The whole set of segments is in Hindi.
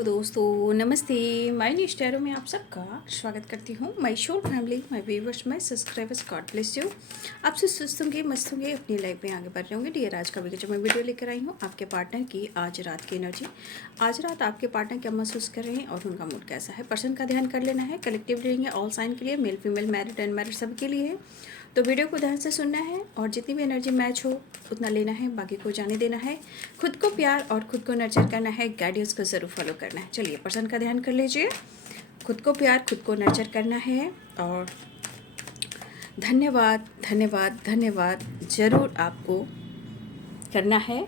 हेलो दोस्तों, नमस्ते। माय न्यू स्टैरो में आप सबका स्वागत करती हूँ। माय शोर family, my viewers, my subscribers, God bless you. आपसे सुस्त होंगे, मस्त होंगे, अपनी लाइफ में आगे बढ़ रहे होंगे। डियर, आज का जो मैं वीडियो लेकर आई हूँ आपके पार्टनर की आज रात की एनर्जी। आज रात आपके पार्टनर क्या महसूस कर रहे हैं और उनका मूड कैसा है, पर्सन का ध्यान कर लेना है। कलेक्टिव रीडिंग है, ऑल साइन के लिए, मेल फीमेल, मैरिड अनमैरिड सबके लिए है। तो वीडियो को ध्यान से सुनना है और जितनी भी एनर्जी मैच हो उतना लेना है, बाकी को जाने देना है। खुद को प्यार और खुद को नर्चर करना है, गाइडेंस को ज़रूर फॉलो करना है। चलिए, पर्सन का ध्यान कर लीजिए। खुद को प्यार, खुद को नर्चर करना है और धन्यवाद धन्यवाद धन्यवाद ज़रूर आपको करना है।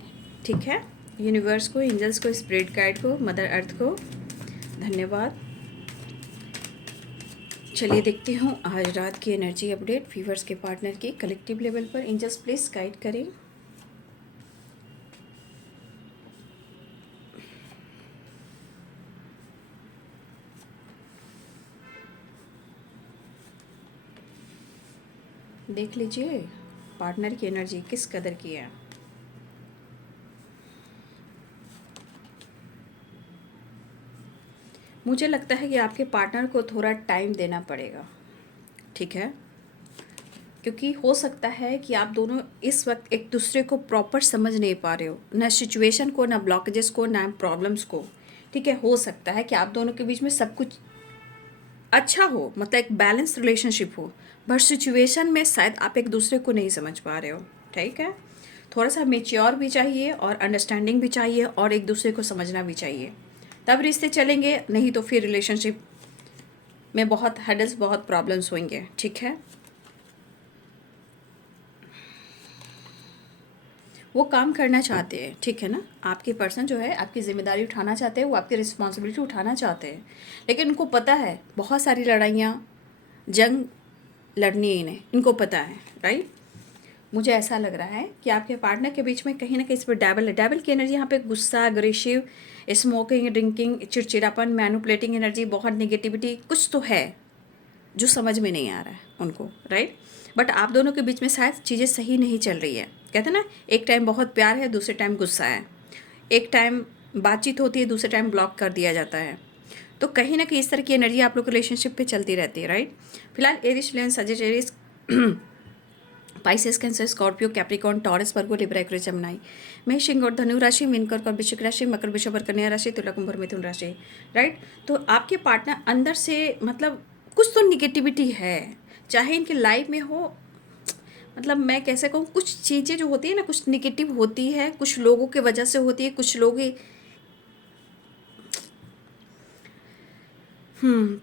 ठीक है, यूनिवर्स को, एंजल्स को, स्पिरिट गाइड को, मदर अर्थ को धन्यवाद। चलिए देखती हूँ आज रात की एनर्जी अपडेट व्यूअर्स के पार्टनर की कलेक्टिव लेवल पर। एंजल्स प्लीज गाइड करें। देख लीजिए पार्टनर की एनर्जी किस कदर की है। मुझे लगता है कि आपके पार्टनर को थोड़ा टाइम देना पड़ेगा। ठीक है, क्योंकि हो सकता है कि आप दोनों इस वक्त एक दूसरे को प्रॉपर समझ नहीं पा रहे हो, ना सिचुएशन को, ना ब्लॉकेजेस को, ना प्रॉब्लम्स को। ठीक है, हो सकता है कि आप दोनों के बीच में सब कुछ अच्छा हो, मतलब एक बैलेंस रिलेशनशिप हो, बट सिचुएशन में शायद आप एक दूसरे को नहीं समझ पा रहे हो। ठीक है, थोड़ा सा मेच्योर भी चाहिए और अंडरस्टैंडिंग भी चाहिए और एक दूसरे को समझना भी चाहिए, तब रिश्ते चलेंगे। नहीं तो फिर रिलेशनशिप में बहुत हर्डल्स, बहुत प्रॉब्लम्स होंगे। ठीक है, वो काम करना चाहते हैं। ठीक है ना, आपके पर्सन जो है आपकी जिम्मेदारी उठाना चाहते हैं, वो आपकी रिस्पॉन्सिबिलिटी उठाना चाहते हैं, लेकिन उनको पता है बहुत सारी लड़ाइयाँ, जंग लड़नी है इन्हें, इनको पता है। राइट, मुझे ऐसा लग रहा है कि आपके पार्टनर के बीच में कहीं ना कहीं इस पर डेवल है। डेवल की एनर्जी यहाँ पे गुस्सा, अग्रेसिव, स्मोकिंग, ड्रिंकिंग, चिड़चिड़ापन, मैनिपुलेटिंग एनर्जी, बहुत नेगेटिविटी कुछ तो है जो समझ में नहीं आ रहा है उनको। राइट, बट आप दोनों के बीच में शायद चीज़ें सही नहीं चल रही है। कहते हैं ना, एक टाइम बहुत प्यार है, दूसरे टाइम गुस्सा है, एक टाइम बातचीत होती है, दूसरे टाइम ब्लॉक कर दिया जाता है। तो कहीं ना कहीं इस तरह की एनर्जी आप लोग रिलेशनशिप पे चलती रहती है। राइट, फिलहाल Aries, Leo, Sagittarius, Pisces, Cancer, Scorpio, Capricorn, Taurus, Virgo, Libra, Aquarius, Gemini, मेष, सिंह और धनु राशि, मीन, कर्क और वृश्चिक राशि, मकर, वृषभ और कन्या राशि, तुला, कुंभ और मिथुन राशि। राइट, तो आपके पार्टनर अंदर से मतलब कुछ तो निगेटिविटी है, चाहे इनकी लाइफ में हो। मतलब मैं कैसे कहूँ, कुछ चीज़ें जो होती है ना, कुछ निगेटिव होती है, कुछ लोगों की वजह से होती है, कुछ लोग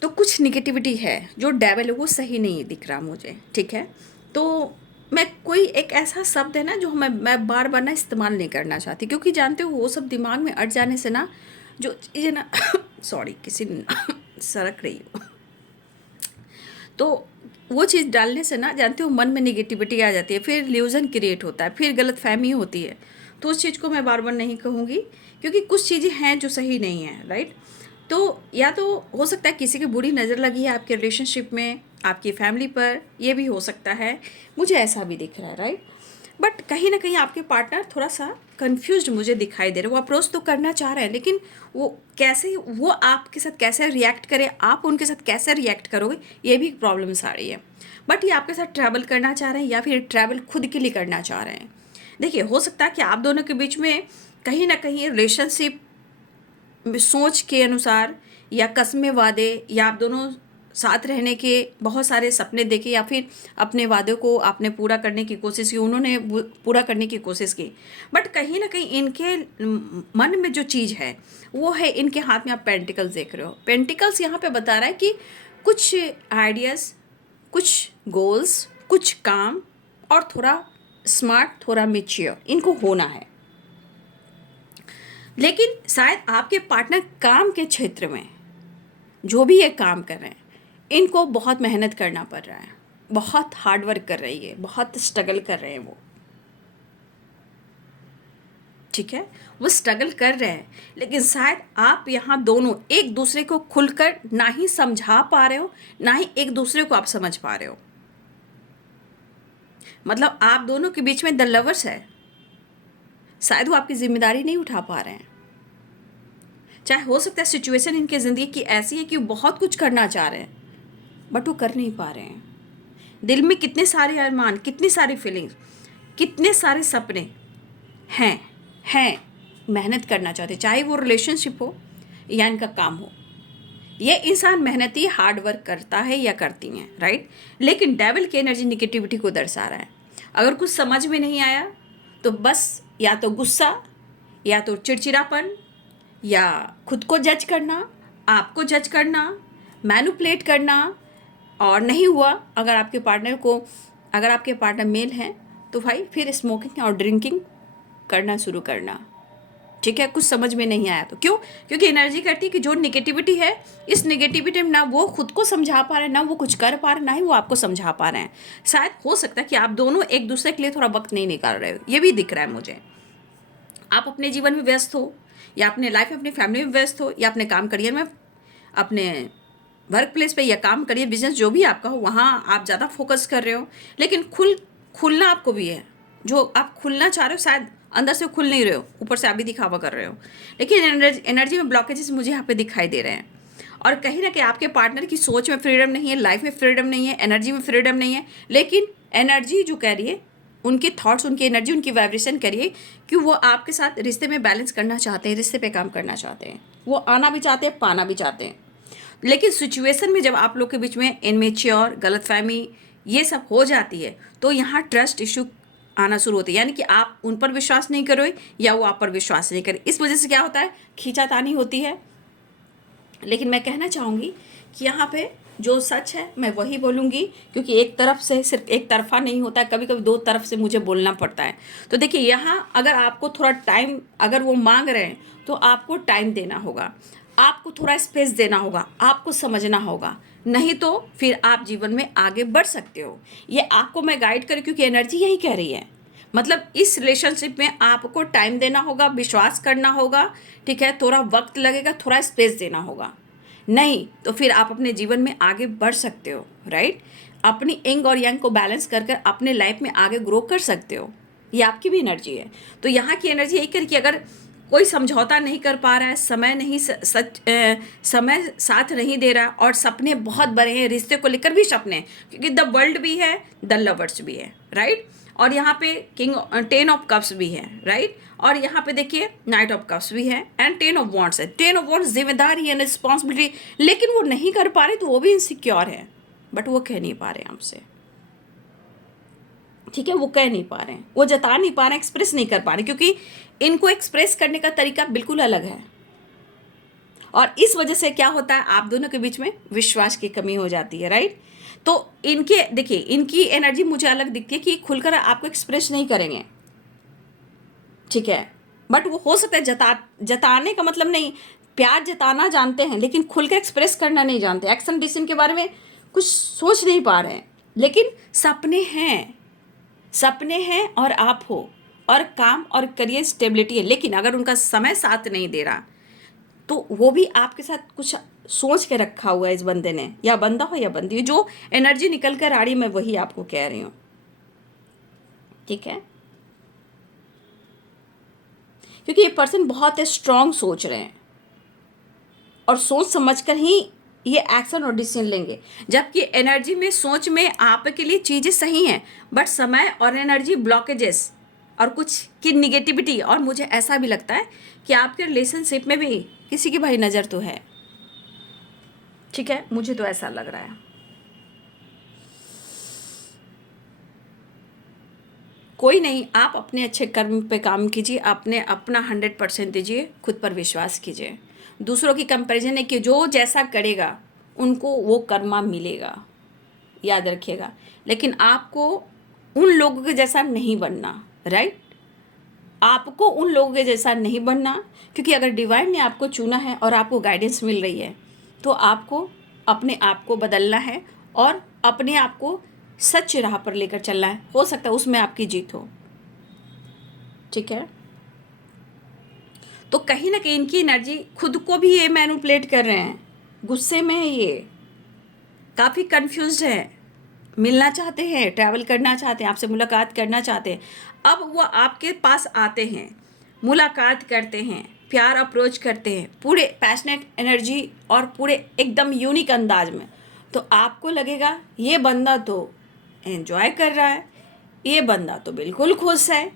तो कुछ निगेटिविटी है जो डेवल है, वो सही नहीं दिख रहा मुझे। ठीक है, तो मैं कोई एक ऐसा शब्द है ना जो मैं बार बार ना इस्तेमाल नहीं करना चाहती, क्योंकि जानते हो वो सब दिमाग में अट जाने से ना, जो चीज़ें ना सॉरी, किसी ने सड़क रही हो, तो वो चीज़ डालने से ना, जानते हो, मन में निगेटिविटी आ जाती है, फिर इल्यूजन क्रिएट होता है, फिर गलतफहमी होती है। तो उस चीज़ को मैं बार बार नहीं कहूँगी, क्योंकि कुछ चीज़ें हैं जो सही नहीं है। राइट, तो या तो हो सकता है किसी की बुरी नज़र लगी है आपके रिलेशनशिप में, आपकी फैमिली पर, ये भी हो सकता है, मुझे ऐसा भी दिख रहा है। राइट, बट कहीं ना कहीं आपके पार्टनर थोड़ा सा कंफ्यूज्ड मुझे दिखाई दे रहे हैं। वो अप्रोच तो करना चाह रहे हैं, लेकिन वो कैसे, वो आपके साथ कैसे रिएक्ट करे, आप उनके साथ कैसे रिएक्ट करोगे, ये भी प्रॉब्लम्स आ रही है। बट ये आपके साथ ट्रैवल करना चाह रहे हैं या फिर ट्रैवल खुद के लिए करना चाह रहे हैं। देखिए, हो सकता है कि आप दोनों के बीच में कहीं ना कहीं रिलेशनशिप सोच के अनुसार, या कस्में वादे, या आप दोनों साथ रहने के बहुत सारे सपने देखे, या फिर अपने वादे को आपने पूरा करने की कोशिश की, उन्होंने पूरा करने की कोशिश की, बट कहीं ना कहीं इनके मन में जो चीज़ है वो है, इनके हाथ में आप पेंटिकल्स देख रहे हो। पेंटिकल्स यहाँ पे बता रहा है कि कुछ आइडियाज़, कुछ गोल्स, कुछ काम, और थोड़ा स्मार्ट, थोड़ा मेच्योर इनको होना है। लेकिन शायद आपके पार्टनर काम के क्षेत्र में जो भी ये काम कर रहे हैं, इनको बहुत मेहनत करना पड़ रहा है, बहुत हार्ड वर्क कर रही है, बहुत स्ट्रगल कर रहे हैं वो। ठीक है, वो स्ट्रगल कर रहे हैं, लेकिन शायद आप यहाँ दोनों एक दूसरे को खुलकर ना ही समझा पा रहे हो, ना ही एक दूसरे को आप समझ पा रहे हो। मतलब आप दोनों के बीच में द लवर्स है, शायद वो आपकी जिम्मेदारी नहीं उठा पा रहे हैं। चाहे हो सकता है सिचुएशन इनके ज़िंदगी की ऐसी है कि वो बहुत कुछ करना चाह रहे हैं बट वो कर नहीं पा रहे हैं। दिल में कितने सारे अरमान, कितनी सारी फीलिंग्स, कितने सारे सपने हैं मेहनत करना चाहते, चाहे वो रिलेशनशिप हो या इनका काम हो। ये इंसान मेहनती हार्ड वर्क करता है या करती हैं, राइट। लेकिन डेविल की एनर्जी निगेटिविटी को दर्शा रहा है। अगर कुछ समझ में नहीं आया तो बस या तो गुस्सा, या तो चिड़चिड़ापन, या खुद को जज करना, आपको जज करना, मैनिपुलेट करना। और नहीं हुआ अगर आपके पार्टनर मेल हैं तो भाई फिर स्मोकिंग और ड्रिंकिंग करना शुरू करना, ठीक है। कुछ समझ में नहीं आया तो क्यों? क्योंकि एनर्जी कहती है कि जो निगेटिविटी है, इस निगेटिविटी में ना वो खुद को समझा पा रहे हैं, ना वो कुछ कर पा रहे हैं, ना ही वो आपको समझा पा रहे हैं। शायद हो सकता है कि आप दोनों एक दूसरे के लिए थोड़ा वक्त नहीं निकाल रहे हो, ये भी दिख रहा है मुझे। आप अपने जीवन में व्यस्त हो, या अपने लाइफ में, अपनी फैमिली में व्यस्त हो, या अपने काम करियर में, अपने वर्क प्लेस पे या काम करियर बिजनेस जो भी आपका हो वहाँ आप ज़्यादा फोकस कर रहे हो। लेकिन खुलना आपको भी है, जो आप खुलना चाह रहे हो शायद अंदर से खुल नहीं रहे हो, ऊपर से आप भी दिखावा कर रहे हो। लेकिन एनर्जी में ब्लॉकेजेस मुझे यहाँ पे दिखाई दे रहे हैं। और कहीं ना कहीं आपके पार्टनर की सोच में फ्रीडम नहीं है, लाइफ में फ्रीडम नहीं है, एनर्जी में फ्रीडम नहीं है। लेकिन एनर्जी जो कह रही है, उनके थॉट्स, उनकी एनर्जी, उनकी वाइब्रेशन करिए कि वो आपके साथ रिश्ते में बैलेंस करना चाहते हैं, रिश्ते पे काम करना चाहते हैं, वो आना भी चाहते हैं, पाना भी चाहते हैं। लेकिन सिचुएशन में जब आप लोग के बीच में इनमेच्योर, गलतफहमी ये सब हो जाती है तो यहाँ ट्रस्ट इशू आना शुरू होती है। यानी कि आप उन पर विश्वास नहीं करो या वो आप पर विश्वास नहीं करे। इस वजह से क्या होता है, खींचातानी होती है। लेकिन मैं कहना चाहूँगी कि यहाँ पे जो सच है मैं वही बोलूँगी, क्योंकि एक तरफ से सिर्फ एक तरफा नहीं होता है, कभी कभी दो तरफ से मुझे बोलना पड़ता है। तो देखिए यहाँ अगर आपको थोड़ा टाइम, अगर वो मांग रहे हैं तो आपको टाइम देना होगा, आपको थोड़ा स्पेस देना होगा, आपको समझना होगा, नहीं तो फिर आप जीवन में आगे बढ़ सकते हो। ये आपको मैं गाइड करूँ क्योंकि एनर्जी यही कह रही है। मतलब इस रिलेशनशिप में आपको टाइम देना होगा, विश्वास करना होगा, ठीक है, थोड़ा वक्त लगेगा, थोड़ा स्पेस देना होगा, नहीं तो फिर आप अपने जीवन में आगे बढ़ सकते हो, राइट। अपनी यंग और यंग को बैलेंस कर कर अपने लाइफ में आगे ग्रो कर सकते हो। ये आपकी भी एनर्जी है। तो यहाँ की एनर्जी यही कर कि अगर कोई समझौता नहीं कर पा रहा है, समय साथ नहीं दे रहा, और सपने बहुत बड़े हैं, रिश्ते को लेकर भी सपने, क्योंकि द वर्ल्ड भी है, द लवर्स भी है, राइट। और यहाँ पे टेन ऑफ कप्स भी है, राइट। और यहाँ पे देखिए नाइट ऑफ कप्स भी है एंड टेन ऑफ वॉन्ड्स है। टेन ऑफ वॉन्ड्स जिम्मेदारी है, रिस्पॉन्सिबिलिटी, लेकिन वो नहीं कर पा रहे तो वो भी इनसिक्योर है, बट वो कह नहीं पा रहे हमसे, ठीक है, वो कह नहीं पा रहे हैं, वो जता नहीं पा रहे हैं, एक्सप्रेस नहीं कर पा रहे, क्योंकि इनको एक्सप्रेस करने का तरीका बिल्कुल अलग है। और इस वजह से क्या होता है, आप दोनों के बीच में विश्वास की कमी हो जाती है, राइट। तो इनके देखिए, इनकी एनर्जी मुझे अलग दिखती है कि खुलकर आपको एक्सप्रेस नहीं करेंगे, ठीक है, बट वो हो सकता है जताने का मतलब नहीं, प्यार जताना जानते हैं लेकिन खुलकर एक्सप्रेस करना नहीं जानते, एक्शन डिसीजन के बारे में कुछ सोच नहीं पा रहे हैं। लेकिन सपने हैं और आप हो, और काम और करियर स्टेबिलिटी है। लेकिन अगर उनका समय साथ नहीं दे रहा तो वो भी आपके साथ कुछ सोच के रखा हुआ है इस बंदे ने, या बंदा हो या बंदी हो, जो एनर्जी निकल कर आ रही मैं वही आपको कह रही हूँ, ठीक है। क्योंकि ये पर्सन बहुत स्ट्रांग सोच रहे हैं और सोच समझकर ही ये एक्शन और डिसीजन लेंगे। जबकि एनर्जी में, सोच में आपके लिए चीज़ें सही हैं, बट समय और एनर्जी ब्लॉकेजेस और कुछ की निगेटिविटी। और मुझे ऐसा भी लगता है कि आपके रिलेशनशिप में भी किसी की भाई नज़र तो है, ठीक है, मुझे तो ऐसा लग रहा है। कोई नहीं, आप अपने अच्छे कर्म पे काम कीजिए, अपना 100% दीजिए, खुद पर विश्वास कीजिए। दूसरों की कंपैरिजन है कि जो जैसा करेगा उनको वो कर्मा मिलेगा, याद रखिएगा। लेकिन आपको उन लोगों के जैसा नहीं बनना, राइट। आपको उन लोगों के जैसा नहीं बनना, क्योंकि अगर डिवाइन ने आपको चुना है और आपको गाइडेंस मिल रही है तो आपको अपने आप को बदलना है और अपने आप को सच राह पर लेकर चलना है। हो सकता है उसमें आपकी जीत हो, ठीक है। तो कहीं ना कहीं इनकी एनर्जी खुद को भी ये मैनिपुलेट कर रहे हैं, गुस्से में है, ये काफ़ी कंफ्यूज्ड है, मिलना चाहते हैं, ट्रैवल करना चाहते हैं, आपसे मुलाकात करना चाहते हैं। अब वो आपके पास आते हैं, मुलाकात करते हैं, प्यार अप्रोच करते हैं, पूरे पैशनेट एनर्जी और पूरे एकदम यूनिक अंदाज में, तो आपको लगेगा ये बंदा तो एंजॉय कर रहा है, ये बंदा तो बिल्कुल खुश है,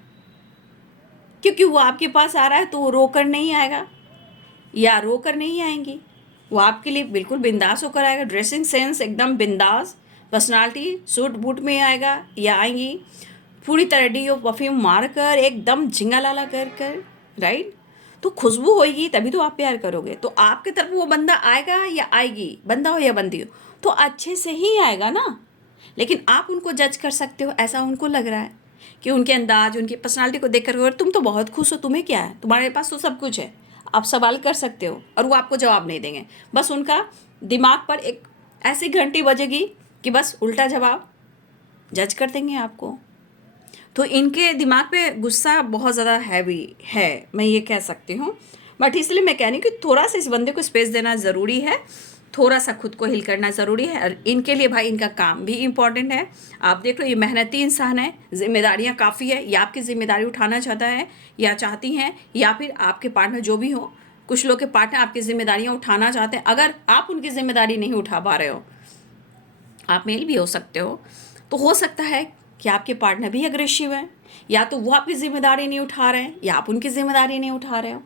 क्योंकि वो आपके पास आ रहा है तो वो रोकर नहीं आएगा या रोकर नहीं आएंगी, वो आपके लिए बिल्कुल बिंदास होकर आएगा। ड्रेसिंग सेंस एकदम बिंदास, पर्सनालिटी सूट बूट में आएगा या आएंगी, पूरी तरह डी ऑफ परफ्यूम मार कर एकदम झिंगा लाला कर कर, राइट। तो खुशबू होगी तभी तो आप प्यार करोगे। तो आपके तरफ वो बंदा आएगा या आएगी, बंदा हो या बंदी हो, तो अच्छे से ही आएगा ना। लेकिन आप उनको जज कर सकते हो, ऐसा उनको लग रहा है कि उनके अंदाज, उनकी पर्सनालिटी को देख कर तुम तो बहुत खुश हो, तुम्हें क्या है, तुम्हारे पास तो सब कुछ है, आप सवाल कर सकते हो और वो आपको जवाब नहीं देंगे। बस उनका दिमाग पर एक ऐसी घंटी बजेगी कि बस उल्टा जवाब जज कर देंगे आपको। तो इनके दिमाग पे गुस्सा बहुत ज़्यादा हैवी है, मैं ये कह सकती हूँ। बट इसलिए मैं कह रही हूँ कि थोड़ा सा इस बंदे को स्पेस देना ज़रूरी है, थोड़ा सा खुद को हिल करना ज़रूरी है। और इनके लिए भाई इनका काम भी इम्पॉर्टेंट है। आप देख लो ये मेहनती इंसान है, जिम्मेदारियाँ काफ़ी है, या आपकी ज़िम्मेदारी उठाना चाहता है या चाहती हैं, या फिर आपके पार्टनर जो भी हो, कुछ लोग के पार्टनर आपकी ज़िम्मेदारियाँ उठाना चाहते हैं। अगर आप उनकी ज़िम्मेदारी नहीं उठा पा रहे हो, आप मेल भी हो सकते हो, तो हो सकता है कि आपके पार्टनर भी अग्रेसिव है, या तो वो आपकी जिम्मेदारी नहीं उठा रहे हैं या आप उनकी जिम्मेदारी नहीं उठा रहे हो।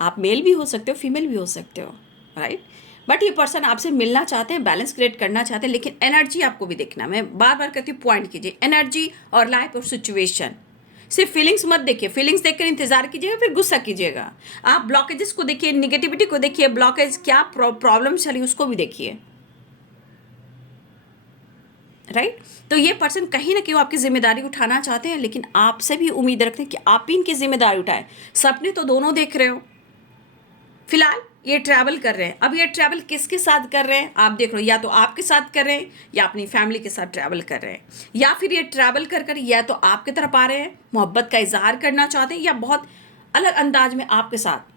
आप मेल भी हो सकते हो, फीमेल भी हो सकते हो, राइट। बट ये पर्सन आपसे मिलना चाहते हैं, बैलेंस क्रिएट करना चाहते हैं, लेकिन एनर्जी आपको भी देखना। मैं बार बार कहती हूँ, पॉइंट कीजिए एनर्जी और लाइफ और सिचुएशन। सिर्फ फीलिंग्स मत देखिए, फीलिंग्स देखकर इंतजार कीजिएगा फिर गुस्सा कीजिएगा। आप ब्लॉकेजेस को देखिए, निगेटिविटी को देखिए, ब्लॉकेज क्या प्रॉब्लम चली उसको भी देखिए, राइट। तो ये पर्सन कहीं ना कहीं आपकी जिम्मेदारी उठाना चाहते हैं, लेकिन आपसे भी उम्मीद रखते हैं कि आप भी इनकी जिम्मेदारी उठाएं। सपने तो दोनों देख रहे हो, फिलहाल ये ट्रैवल कर रहे हैं। अब ये ट्रैवल किसके साथ कर रहे हैं आप देख लो, या तो आपके साथ कर रहे हैं या अपनी फैमिली के साथ ट्रैवल कर रहे हैं, या फिर ये ट्रैवल कर कर या तो आपके तरफ आ रहे हैं, मोहब्बत का इजहार करना चाहते हैं, या बहुत अलग अंदाज में आपके साथ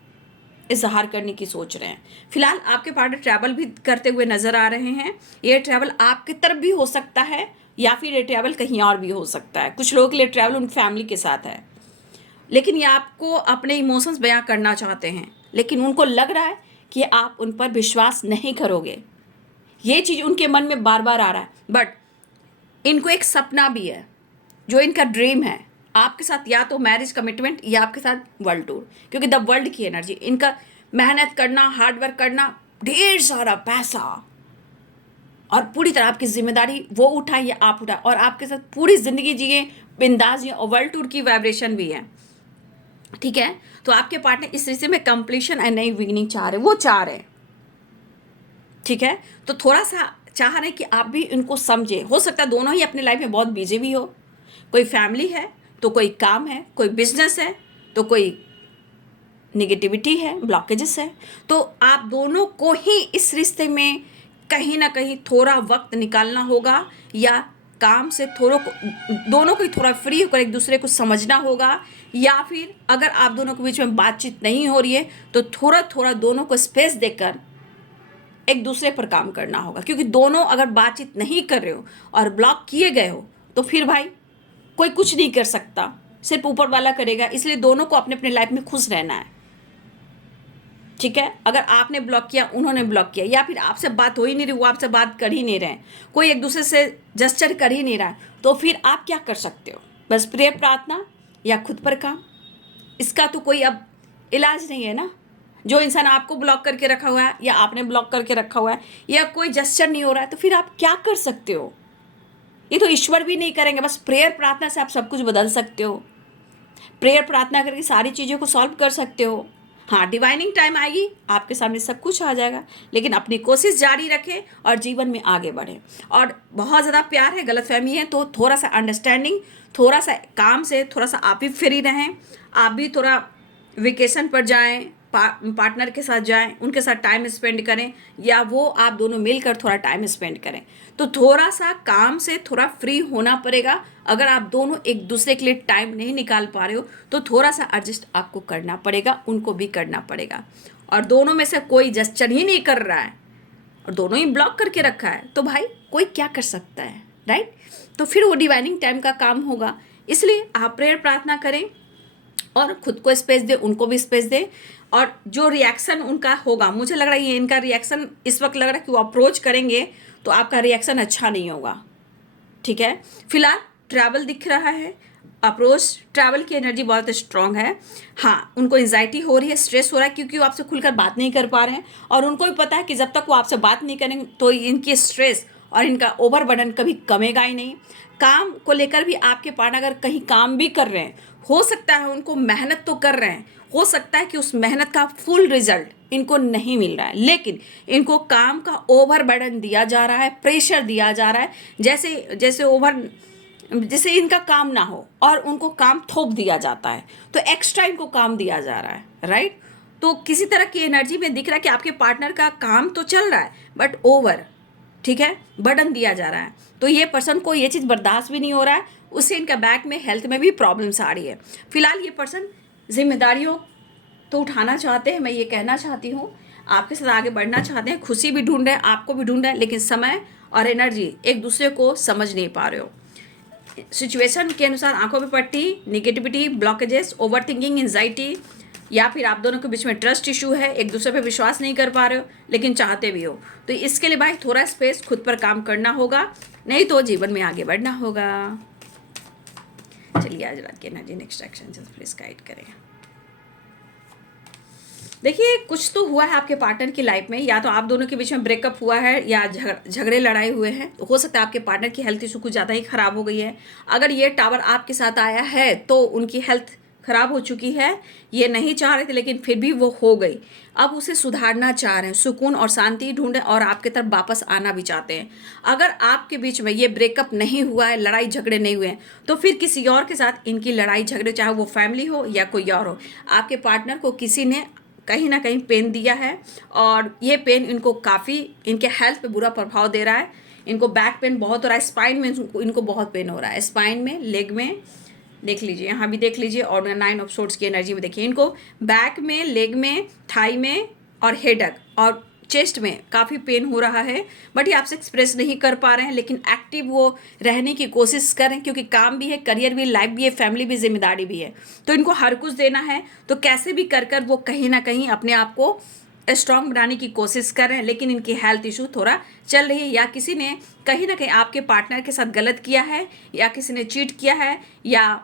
इजहार करने की सोच रहे हैं। फिलहाल आपके पार्टनर ट्रैवल भी करते हुए नजर आ रहे हैं। ये ट्रैवल आपकी तरफ भी हो सकता है या फिर ये ट्रैवल कहीं और भी हो सकता है। कुछ लोगों के लिए ट्रैवल उन फैमिली के साथ है, लेकिन ये आपको अपने इमोशंस बयां करना चाहते हैं, लेकिन उनको लग रहा है कि आप उन पर विश्वास नहीं करोगे। ये चीज़ उनके मन में बार बार आ रहा है। बट इनको एक सपना भी है, जो इनका ड्रीम है आपके साथ, या तो मैरिज कमिटमेंट या आपके साथ वर्ल्ड टूर। क्योंकि द वर्ल्ड की एनर्जी, इनका मेहनत करना, हार्डवर्क करना, ढेर सारा पैसा और पूरी तरह आपकी जिम्मेदारी वो उठाए या आप उठाए, और आपके साथ पूरी ज़िंदगी जिए, बिंदास जिए, और वर्ल्ड टूर की वाइब्रेशन भी है, ठीक है। तो आपके पार्टनर इस रिश्ते में कंप्लीशन एंड नई बिगिनिंग चाह रहे, वो चाह रहे, ठीक है। तो थोड़ा सा चाह रहे कि आप भी इनको समझे। हो सकता है दोनों ही अपनी लाइफ में बहुत बिजी भी हो, कोई फैमिली है तो कोई काम है, कोई बिजनेस है तो कोई निगेटिविटी है, ब्लॉकेजेस है। तो आप दोनों को ही इस रिश्ते में कहीं ना कहीं थोड़ा वक्त निकालना होगा, या काम से दोनों को ही थोड़ा फ्री होकर एक दूसरे को समझना होगा, या फिर अगर आप दोनों के बीच में बातचीत नहीं हो रही है तो थोड़ा थोड़ा दोनों को स्पेस देकर एक दूसरे पर काम करना होगा। क्योंकि दोनों अगर बातचीत नहीं कर रहे हो और ब्लॉक किए गए हो तो फिर भाई कोई कुछ नहीं कर सकता, सिर्फ ऊपर वाला करेगा। इसलिए दोनों को अपने अपने लाइफ में खुश रहना है, ठीक है। अगर आपने ब्लॉक किया, उन्होंने ब्लॉक किया, या फिर आपसे बात हो ही नहीं रही, वो आपसे बात कर ही नहीं रहे, कोई एक दूसरे से जस्चर कर ही नहीं रहा, तो फिर आप क्या कर सकते हो? बस प्रेयर प्रार्थना या खुद पर काम। इसका तो कोई अब इलाज नहीं है ना। जो इंसान आपको ब्लॉक करके रखा हुआ है या आपने ब्लॉक करके रखा हुआ है, या कोई जस्चर नहीं हो रहा है, तो फिर आप क्या कर सकते हो? ये तो ईश्वर भी नहीं करेंगे। बस प्रेयर प्रार्थना से आप सब कुछ बदल सकते हो। प्रेयर प्रार्थना करके सारी चीज़ों को सॉल्व कर सकते हो। हाँ, डिवाइनिंग टाइम आएगी, आपके सामने सब कुछ आ जाएगा, लेकिन अपनी कोशिश जारी रखें और जीवन में आगे बढ़ें। और बहुत ज़्यादा प्यार है, गलतफहमी है, तो थोड़ा सा अंडरस्टैंडिंग, थोड़ा सा काम से थोड़ा सा आप भी फ्री रहें, आप भी थोड़ा वेकेशन पर जाएं, पार्टनर के साथ जाएं, उनके साथ टाइम स्पेंड करें, या वो आप दोनों मिलकर थोड़ा टाइम स्पेंड करें। तो थोड़ा सा काम से थोड़ा फ्री होना पड़ेगा। अगर आप दोनों एक दूसरे के लिए टाइम नहीं निकाल पा रहे हो तो थोड़ा सा एडजस्ट आपको करना पड़ेगा, उनको भी करना पड़ेगा। और दोनों में से कोई जस्चर ही नहीं कर रहा है और दोनों ही ब्लॉक करके रखा है, तो भाई कोई क्या कर सकता है, राइट। तो फिर वो डिवाइनिंग टाइम का काम होगा। इसलिए आप प्रेयर प्रार्थना करें और खुद को स्पेस दे, उनको भी स्पेस दे। और जो रिएक्शन उनका होगा, मुझे लग रहा है ये इनका रिएक्शन इस वक्त लग रहा है कि वो अप्रोच करेंगे तो आपका रिएक्शन अच्छा नहीं होगा, ठीक है। फिलहाल ट्रैवल दिख रहा है, अप्रोच ट्रैवल की एनर्जी बहुत स्ट्रांग है। हाँ, उनको एंजाइटी हो रही है, स्ट्रेस हो रहा है क्योंकि वो आपसे खुलकर बात नहीं कर पा रहे हैं, और उनको भी पता है कि जब तक वो आपसे बात नहीं करेंगे तो इनकी स्ट्रेस और इनका ओवरबर्डन कभी कमेगा ही नहीं। काम को लेकर भी आपके पार्टनर अगर कहीं काम भी कर रहे हैं, हो सकता है उनको मेहनत तो कर रहे हैं, हो सकता है कि उस मेहनत का फुल रिजल्ट इनको नहीं मिल रहा है, लेकिन इनको काम का ओवरबर्डन दिया जा रहा है, प्रेशर दिया जा रहा है, जैसे इनका काम ना हो और उनको काम थोप दिया जाता है, तो एक्स्ट्रा इनको काम दिया जा रहा है, राइट। तो किसी तरह की एनर्जी में दिख रहा है कि आपके पार्टनर का काम तो चल रहा है बट ओवर, ठीक है, बर्डन दिया जा रहा है। तो ये पर्सन को ये चीज़ बर्दाश्त भी नहीं हो रहा है, उससे इनका बैक में हेल्थ में भी प्रॉब्लम्स आ रही है। फिलहाल ये पर्सन जिम्मेदारियों तो उठाना चाहते हैं, मैं ये कहना चाहती हूँ, आपके साथ आगे बढ़ना चाहते हैं, खुशी भी ढूंढ रहे हैं, आपको भी ढूंढ रहे हैं, लेकिन समय और एनर्जी एक दूसरे को समझ नहीं पा रहे हो। सिचुएशन के अनुसार आंखों पे पट्टी, negativity, blockages, over thinking, anxiety, या फिर आप दोनों के बीच में ट्रस्ट इशू है, एक दूसरे पे विश्वास नहीं कर पा रहे हो लेकिन चाहते भी हो। तो इसके लिए भाई थोड़ा स्पेस खुद पर काम करना होगा, नहीं तो जीवन में आगे बढ़ना होगा। चलिए आज रात की energy next action please guide करें। देखिए, कुछ तो हुआ है आपके पार्टनर की लाइफ में, या तो आप दोनों के बीच में ब्रेकअप हुआ है या झगड़े लड़ाई हुए हैं। तो हो सकता है आपके पार्टनर की हेल्थ इशू कुछ ज़्यादा ही ख़राब हो गई है। अगर ये टावर आपके साथ आया है तो उनकी हेल्थ ख़राब हो चुकी है, ये नहीं चाह रहे थे लेकिन फिर भी वो हो गई। अब उसे सुधारना चाह रहे हैं, सुकून और शांति ढूंढें और आपके तरफ वापस आना भी चाहते हैं। अगर आपके बीच में ये ब्रेकअप नहीं हुआ है, लड़ाई झगड़े नहीं हुए हैं, तो फिर किसी और के साथ इनकी लड़ाई झगड़े, चाहे वो फैमिली हो या कोई और हो, आपके पार्टनर को किसी ने कहीं ना कहीं पेन दिया है, और ये पेन इनको काफ़ी इनके हेल्थ पे बुरा प्रभाव दे रहा है। इनको बैक पेन बहुत हो रहा है, स्पाइन में इनको बहुत पेन हो रहा है, स्पाइन में, लेग में, देख लीजिए, यहाँ भी देख लीजिए, और 9 ऑफ सोर्ड्स की एनर्जी में देखिए, इनको बैक में, लेग में, थाई में और हेडक और चेस्ट में काफ़ी पेन हो रहा है। बट ये आपसे एक्सप्रेस नहीं कर पा रहे हैं, लेकिन एक्टिव वो रहने की कोशिश कर रहे हैं, क्योंकि काम भी है, करियर भी, लाइफ भी है, फैमिली भी, जिम्मेदारी भी है, तो इनको हर कुछ देना है। तो कैसे भी कर कर वो कहीं ना कहीं अपने आप को स्ट्रॉन्ग बनाने की कोशिश कर रहे हैं, लेकिन इनकी हेल्थ इशू थोड़ा चल रही है, या किसी ने कहीं ना कहीं आपके पार्टनर के साथ गलत किया है, या किसी ने चीट किया है, या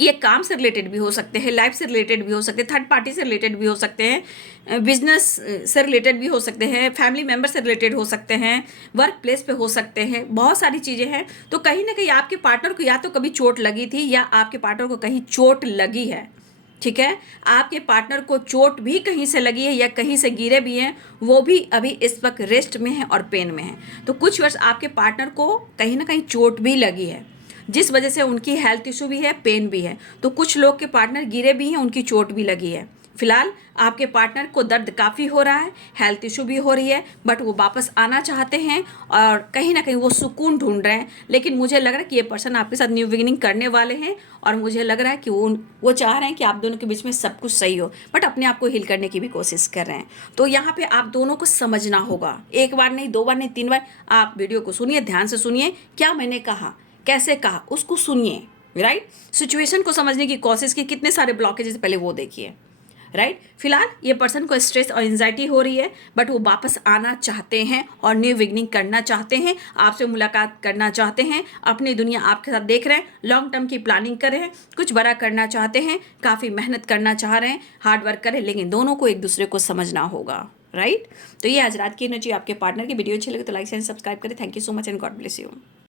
ये काम से रिलेटेड भी हो सकते हैं, लाइफ से रिलेटेड भी हो सकते हैं, थर्ड पार्टी से रिलेटेड भी हो सकते हैं, बिजनेस से रिलेटेड भी हो सकते हैं, फैमिली मेम्बर से रिलेटेड हो सकते हैं, वर्क प्लेस पे हो सकते हैं, बहुत सारी चीज़ें हैं। तो कहीं ना कहीं आपके पार्टनर को या तो कभी चोट लगी थी, या आपके पार्टनर को कहीं चोट लगी है, ठीक है। आपके पार्टनर को चोट भी कहीं से लगी है या कहीं से गिरे भी हैं, वो भी अभी इस वक्त रेस्ट में है और पेन में है। तो कुछ वर्ष आपके पार्टनर को कहीं ना कहीं चोट भी लगी है, जिस वजह से उनकी हेल्थ इशू भी है, पेन भी है। तो कुछ लोग के पार्टनर गिरे भी हैं, उनकी चोट भी लगी है। फिलहाल आपके पार्टनर को दर्द काफ़ी हो रहा है, हेल्थ इशू भी हो रही है, बट वो वापस आना चाहते हैं और कहीं ना कहीं वो सुकून ढूंढ रहे हैं। लेकिन मुझे लग रहा है कि ये पर्सन आपके साथ न्यू बिगिनिंग करने वाले हैं, और मुझे लग रहा है कि वो चाह रहे हैं कि आप दोनों के बीच में सब कुछ सही हो, बट अपने आप को हील करने की भी कोशिश कर रहे हैं। तो यहाँ पे आप दोनों को समझना होगा, एक बार नहीं, 2 बार नहीं, 3 बार आप वीडियो को सुनिए, ध्यान से सुनिए, क्या मैंने कहा, कैसे कहा, उसको सुनिए, राइट। सिचुएशन को समझने की कोशिश की, कितने सारे ब्लॉकेजेस पहले वो देखिए, राइट। फिलहाल ये पर्सन को स्ट्रेस और एंजाइटी हो रही है, बट वो वापस आना चाहते हैं और न्यू बिगिनिंग करना चाहते हैं, आपसे मुलाकात करना चाहते हैं, अपनी दुनिया आपके साथ देख रहे हैं, लॉन्ग टर्म की प्लानिंग कर रहे हैं, कुछ बड़ा करना चाहते हैं, काफ़ी मेहनत करना चाह रहे हैं, हार्ड वर्क करें, लेकिन दोनों को एक दूसरे को समझना होगा, राइट। तो ये आज रात की एनर्जी आपके पार्टनर की। वीडियो अच्छी लगे तो लाइक एंड सब्सक्राइब करें। Thank you so much and God bless you.